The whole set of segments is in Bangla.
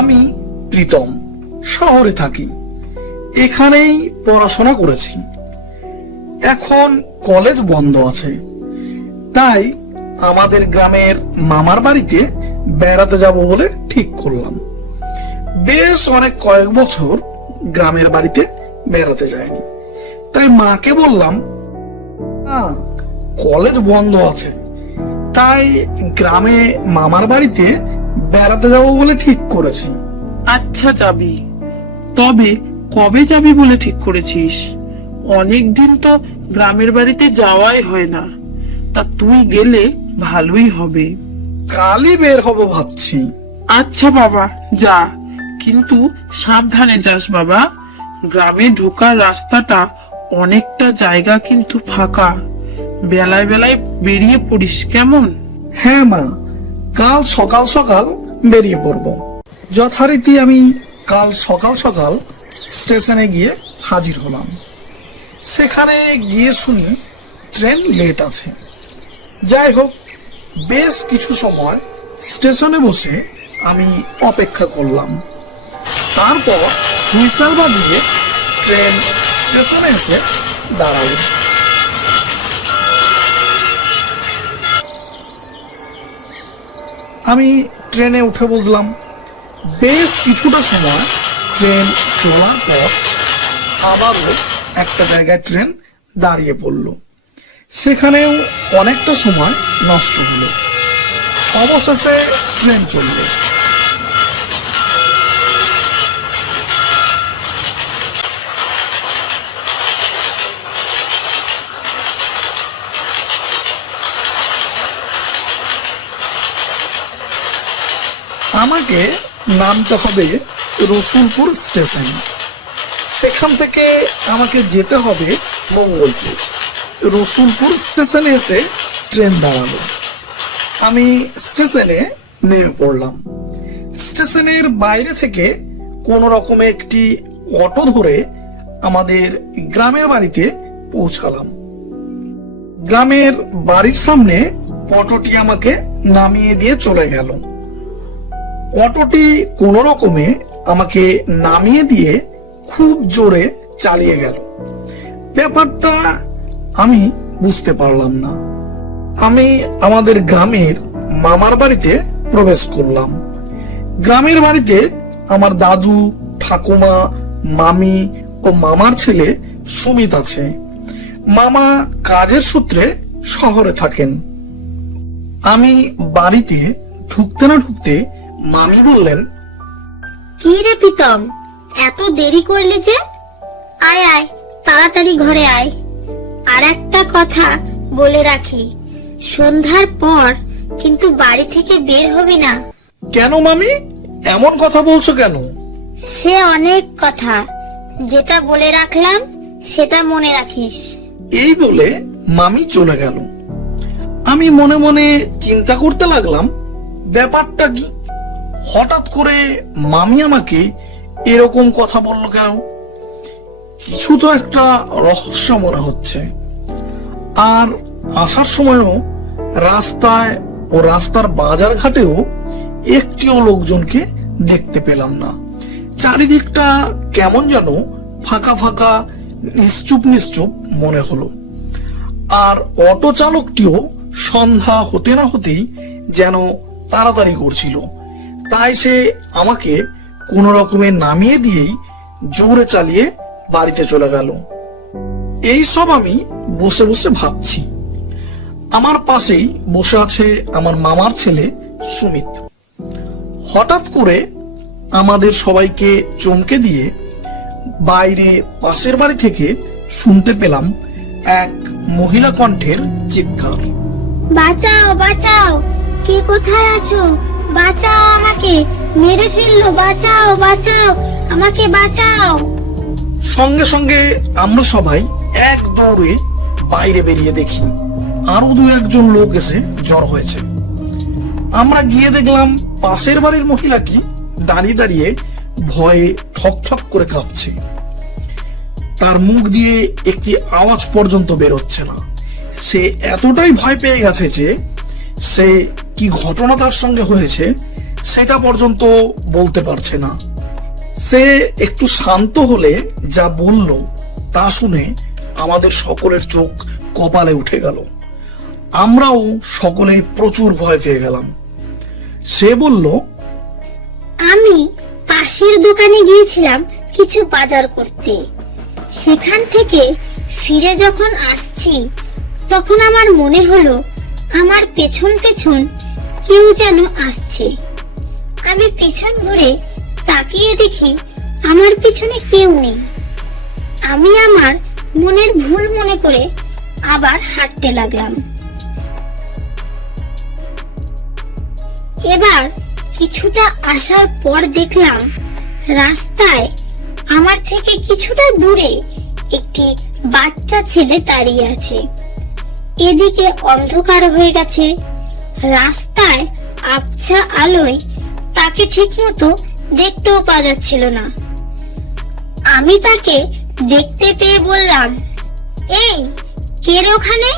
আমি প্রীতম শহরে থাকি। এখানেই পড়াশোনা করেছি। এখন কলেজ বন্ধ আছে। তাই আমাদের গ্রামের মামার বাড়িতে বেড়াতে যাব বলে ঠিক করলাম। বেশ অনেক কয়েক বছর গ্রামের বাড়িতে বেড়াতে যায়নি। তাই মাকে বললাম "মা, কলেজ বন্ধ আছে। তাই গ্রামে মামার বাড়িতে বেড়াতে যাব বলে ঠিক করেছি। আচ্ছা যাবি। তবে কবে যাবি বলে ঠিক করেছিস? অনেক দিন তো গ্রামের বাড়িতে যাওয়াই হয় না। তা তুই গেলে ভালোই হবে। কালই বের হব ভাবছি। আচ্ছা বাবা যা। কিন্তু সাবধানে যাস বাবা। গ্রামে ঢোকার রাস্তাটা অনেকটা জায়গা কিন্তু ফাঁকা। বেলায় বেলায় বেরিয়ে পড়িস কেমন? হ্যাঁ মা। কাল সকাল সকাল বেরিয়ে পড়ব। যথারীতি আমি কাল সকাল সকাল স্টেশনে গিয়ে হাজির হলাম। সেখানে গিয়ে শুনি ট্রেন লেট আছে। যাই হোক, বেশ কিছু সময় স্টেশনে বসে আমি অপেক্ষা করলাম। তারপর হুইসেল বাজিয়ে ট্রেন স্টেশনে এসে দাঁড়াল। আমি ট্রেনে উঠে বসলাম। বেশ কিছুটা সময় ট্রেন চলার পর আবারও একটা জায়গায় ট্রেন দাঁড়িয়ে পড়ল। সেখানেও অনেকটা সময় নষ্ট হলো। অবশেষে ট্রেন চলল। আমাকে নামতে হবে রসুলপুর স্টেশন। সেখান থেকে আমাকে যেতে হবে মঙ্গলপুর। রসুলপুর স্টেশনে এসে ট্রেন দাঁড়াল। আমি স্টেশনে নেমে পড়লাম। স্টেশনের বাইরে থেকে কোন রকমে একটি অটো ধরে আমাদের গ্রামের বাড়িতে পৌঁছালাম। গ্রামের বাড়ির সামনে অটোটি আমাকে নামিয়ে দিয়ে চলে গেল। অটোটি কোন রকমে আমাকে নামিয়ে দিয়ে খুব জোরে চালিয়ে গেল। ব্যাপারটা আমি বুঝতে পারলাম না। আমি আমাদের গ্রামের মামার বাড়িতে প্রবেশ করলাম। গ্রামের বাড়িতে আমার দাদু, ঠাকুমা, মামি ও মামার ছেলে সুমিত আছে। মামা কাজের সূত্রে শহরে থাকেন। আমি বাড়িতে ঢুকতে না ঢুকতে মামি বললেন কি রে প্রীতম এত দেরি করলি যে? আয় আয় তাড়াতাড়ি ঘরে আয়। আর একটা কথা বলে রাখি সন্ধ্যার পর কিন্তু বাড়ি থেকে বের হবি না। কেন মামি? এমন কথা বলছো কেন? সে অনেক কথা যেটা বলে রাখলাম সেটা মনে রাখিস। এই বলে মামি চলে গেল। আমি মনে মনে চিন্তা করতে লাগলাম ব্যাপারটা কি? হঠাৎ করে মামি আমাকে এরকম কথা বলল কেন? কিছু তো একটা রহস্য মনে হচ্ছে। আর আসার সময়ও রাস্তায় ও রাস্তার বাজার ঘাটেও একটিও লোকজনকে দেখতে পেলাম না। চারিদিকটা কেমন যেন ফাঁকা ফাঁকা, নিশ্চুপ নিশ্চুপ মনে হলো। আর অটো চালকটিও সন্ধ্যা হতে না হতেই যেন তাড়াতাড়ি করছিল। তাই সে আমাকে কোন রকমে নামিয়ে দিয়েই জোরে চালিয়ে বাড়িতে চলে গেল। এই সব আমি বসে বসে ভাবছি। আমার পাশেই বসে আছে আমার মামার ছেলে সুমিত। হঠাৎ করে আমাদের সবাইকে চমকে দিয়ে বাইরে পাশের বাড়ি থেকে শুনতে পেলাম এক মহিলা কণ্ঠের চিৎকার। বাঁচাও বাঁচাও, কে কোথায় আছো? বাঁচাও। আমাকে মেরে ফেলল, বাঁচাও বাঁচাও, আমাকে বাঁচাও। সঙ্গে সঙ্গে আমরা সবাই এক দৌড়ে বাইরে বেরিয়ে দেখি, আরও দু একজন লোক এসে জ্বর হয়েছে। আমরা গিয়ে দেখলাম পাশের বাড়ির মহিলাটি দাঁড়িয়ে দাঁড়িয়ে ভয়ে ঠক ঠক করে কাঁপছে। তার মুখ দিয়ে একটি আওয়াজ পর্যন্ত বেরোচ্ছে না। সে এতটাই ভয় পেয়ে গেছে যে সে কি ঘটনা তার সঙ্গে হয়েছে সেটা পর্যন্ত বলতে পারছে না। সে একটু শান্ত হলে যা বলল তা শুনে আমাদের সকলের চোখ কপালে উঠে গেল। আমরাও সকলে প্রচুর ভয় পেয়ে গেলাম। সে বলল, আমি পাশের দোকানে গিয়েছিলাম কিছু বাজার করতে। সেখান থেকে ফিরে যখন আসছি, তখন আমার মনে হলো আমার পেছন পেছন কেউ যেন আসছে। আমি পেছন ঘুরে তাকিয়ে দেখি আমার পিছনে কেউ নেই। আমি আমার মনের ভুল মনে করে আবার হাঁটতে লাগলাম। এবার কিছুটা আসার পর দেখলাম রাস্তায় আমার থেকে কিছুটা দূরে একটি বাচ্চা ছেলে দাঁড়িয়ে আছে। এদিকে অন্ধকার হয়ে গেছে। রাস্তায় আবছা আলোয় তাকে ঠিকমতো দেখতেও পাওয়া যাচ্ছিল না। আমি তাকে দেখতে পেয়ে বললাম, এই, কে ওখানে?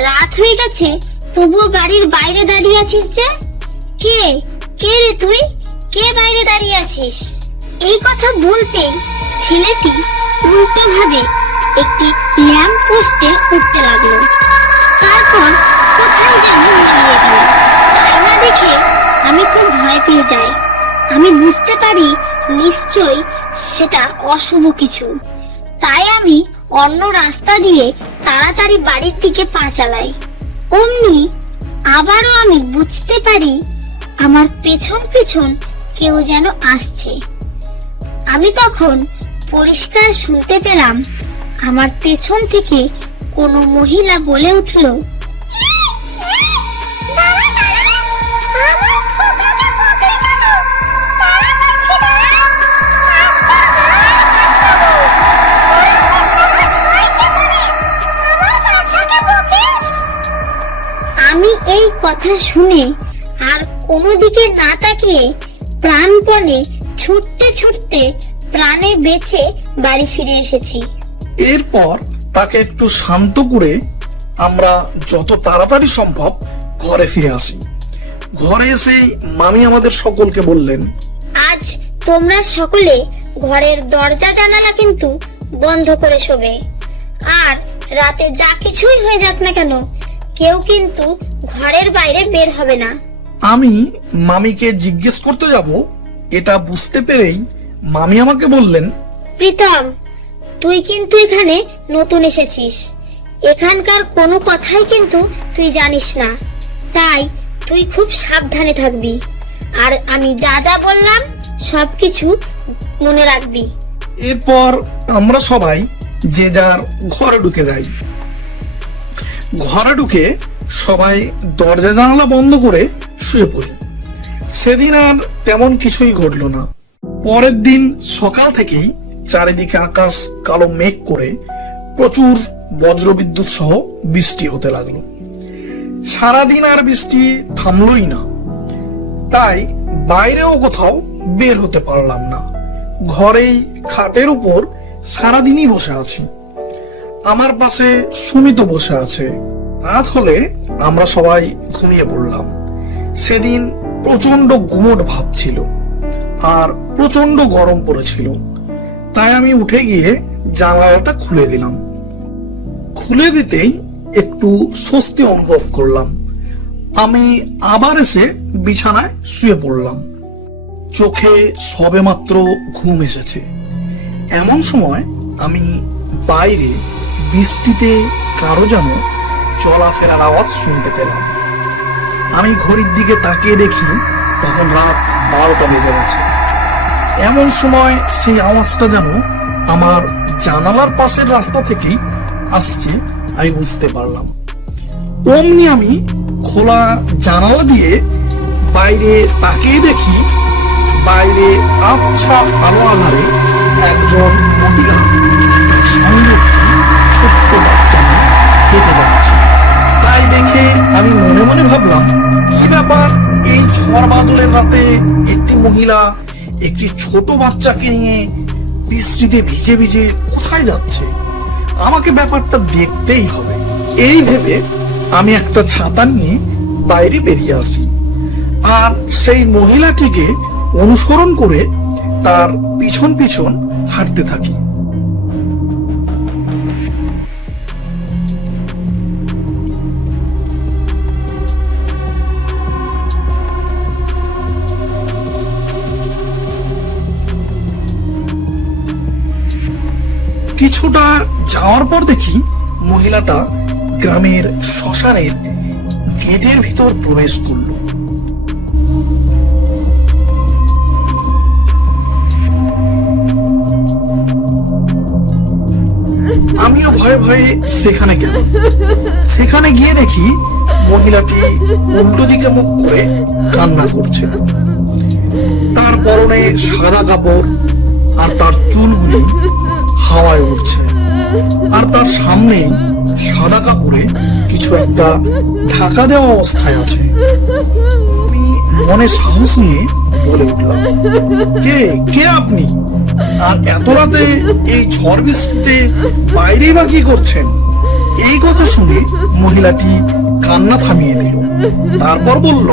রাত হয়ে গেছে, তবুও বাড়ির বাইরে দাঁড়িয়ে আছিস যে? কে? কে রে তুই? কে বাইরে দাঁড়িয়ে আছিস? এই কথা বলতে ছেলেটি উল্টো ভাবে একটি ল্যাম্প পোস্টে উঠতে লাগল। তারপর কোথায় যেন গেল। আয়না দেখে আমি খুব ভয় পেয়ে যাই। আমি বুঝতে পারি নিশ্চয়ই সেটা অশুভ কিছু। তাই আমি অন্য রাস্তা দিয়ে তাড়াতাড়ি বাড়ির দিকে পা চালাই। অমনি আবারও আমি বুঝতে পারি আমার পেছন পেছন কেউ যেন আসছে। আমি তখন পরিষ্কার শুনতে পেলাম আমার পেছন থেকে কোনো মহিলা বলে উঠল কথা শুনে আর কোনো দিকে না তাকিয়ে প্রাণপণে ছুটতে ছুটতে প্রাণে বেঁচে বাড়ি ফিরে এসেছি। এরপর তাকে একটু শান্ত করে আমরা যত তাড়াতাড়ি সম্ভব ঘরে ফিরে আসি। ঘরে এসে মামি আমাদের সকলকে বললেন আজ তোমরা সকলে ঘরের দরজা জানালা কিন্তু বন্ধ করে শোবে। আর রাতে যা কিছুই হয়ে যাক না কেন কেউ কিন্তু ঘরের বাইরে বের হবে না। আমি মামিকে জিজ্ঞেস করতে যাব এটা বুঝতে পেরেই মামি আমাকে বললেন। প্রীতম তুই কিন্তু এখানে নতুন এসেছিস। এখানকার কোনো কথাই কিন্তু তুই জানিস না। তাই তুই খুব সাবধানে থাকবি। আর আমি যা যা বললাম সবকিছু মনে রাখবি। এরপর আমরা সবাই যে যার ঘরে ঢুকে যাই। ঘরে ঢুকে সবাই দরজা জানালা বন্ধ করে শুয়ে পড়ি। সেদিন আর তেমন কিছুই ঘটলো না। পরের দিন সকাল থেকেই চারিদিকে আকাশ কালো মেঘ করে প্রচুর বজ্রবিদ্যুৎ সহ বৃষ্টি হতে লাগল। সারাদিন আর বৃষ্টি থামলই না। তাই বাইরেও কোথাও বের হতে পারলাম না। ঘরেই খাটের উপর সারাদিনই বসে আছি। আমার পাশে সুমিত বসে আছে। রাত হলে আমরা সবাই ঘুমিয়ে পড়লাম। সেদিন প্রচণ্ড গুমট ভাব ছিল আর প্রচণ্ড গরম পড়েছিল। তাই আমি উঠে গিয়ে জানালাটা খুলে দিলাম। খুলে দিতেই একটু স্বস্তি অনুভব করলাম। আমি আবার এসে বিছানায় শুয়ে পড়লাম। চোখে সবেমাত্র ঘুম এসেছে। এমন সময় আমি বাইরে বৃষ্টিতে কারও যেন চলাফেরার আওয়াজ শুনতে পেলাম। আমি ঘড়ির দিকে তাকিয়ে দেখি তখন রাত বারোটা বেজে গেছে। এমন সময় সেই আওয়াজটা যেন আমার জানালার পাশের রাস্তা থেকেই আসছে, আমি বুঝতে পারলাম। অমনি আমি খোলা জানালা দিয়ে বাইরে তাকিয়ে দেখি বাইরে আবছা আলো আধারে একজন মহিলা হেঁটে যাচ্ছে তাই দেখে আমি মনে মনে ভাবলাম কি ব্যাপার এই ঝড় বাদলের রাতে একটি মহিলা একটি ছোট বাচ্চাকে নিয়ে বৃষ্টিতে ভিজে ভিজে কোথায় যাচ্ছে আমাকে ব্যাপারটা দেখতেই হবে এই ভেবে আমি একটা ছাতা নিয়ে বাইরে বেরিয়ে আসি আর সেই মহিলাটিকে অনুসরণ করে তার পিছন পিছন হাঁটতে থাকি। কিছুটা যাওয়ার পর দেখি মহিলাটা গ্রামের শ্মশানের গেটের ভিতর প্রবেশ করল। আমিও ভয়ে ভয়ে সেখানে গেলাম। সেখানে গিয়ে দেখি মহিলাটি উল্টো দিকে মুখ করে কান্না করছে। তার পরনে সাদা কাপড় আর তার চুলগুলি হাওয়ায় উঠছে আর তার সামনে সাদা কাপড়ে কিছু একটা ঢাকা দেওয়া অবস্থায় আছে। মনে সাহস নিয়ে বলে উঠলাম, কে কে আপনি? আর এত রাতে এই ঝড় বৃষ্টিতে বাইরে বা কি করছেন? এই কথা শুনে মহিলাটি কান্না থামিয়ে দিল। তারপর বলল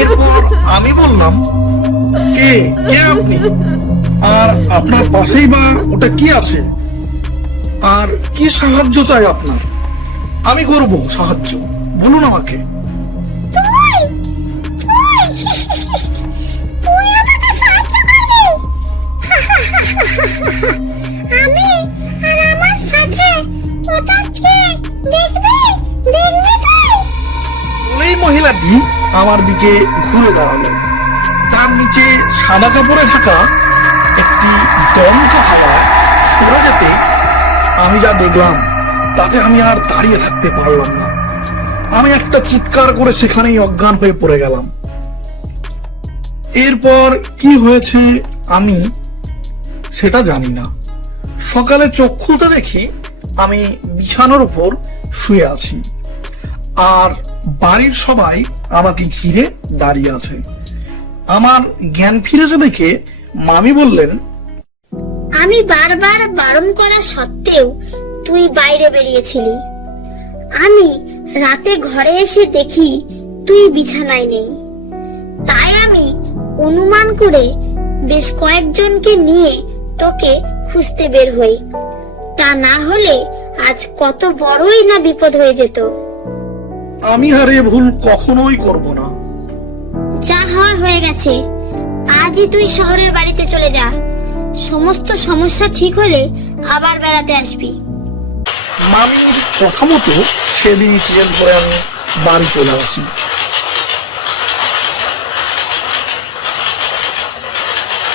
এরপর আমি বললাম কে কে আপনি? আর আপনার পাশেই বা ওটা কি আছে? আর কি সাহায্য চাই আপনার? আমি করব সাহায্য বলুন আমাকে। তুই তুই তুই আমাকে সাহায্য করবি? আমি আর আমার সাথে ওটা কে দেখবি? দেখবি তুই? বলেই মহিলাটি আমার দিকে ঘুরে দাঁড়াল। তার নিচে সাদা কাপড়ে ঢাকা একটি দমকা হাওয়া সরে যেতে আমি যা দেখলাম, তাতে আমি আর দাঁড়িয়ে থাকতে পারলাম না। আমি একটা চিৎকার করে সেখানেই অজ্ঞান হয়ে পড়ে গেলাম। এরপর কি হয়েছে আমি সেটা জানি না। সকালে চোখ খুলতে দেখি আমি বিছানার উপর শুয়ে আছি। আর বাড়ির সবাই আমাকে ঘিরে দাঁড়িয়ে আছে। আমার জ্ঞান ফিরেছে দেখে মামি বললেন, আমি বারবার বারণ করা সত্ত্বেও তুই বাইরে বেরিয়েছিলি। আমি রাতে ঘরে এসে দেখি তুই বিছানায় নেই। তাই আমি অনুমান করে বেশ কয়েকজনকে নিয়ে তোকে খুঁজতে বের হই। তা না হলে আজ কত বড়ই না বিপদ হয়ে যেত। আমি আর এ ভুল কখনোই করব না। যা হওয়ার হয়ে গেছে। আজই তুই শহরের বাড়িতে চলে যা। সমস্ত সমস্যা ঠিক হলে আবার বেড়াতে আসবি। মামির কথা মতো সেদিন ট্রেন করে আমি বাড়ি চলে আসি।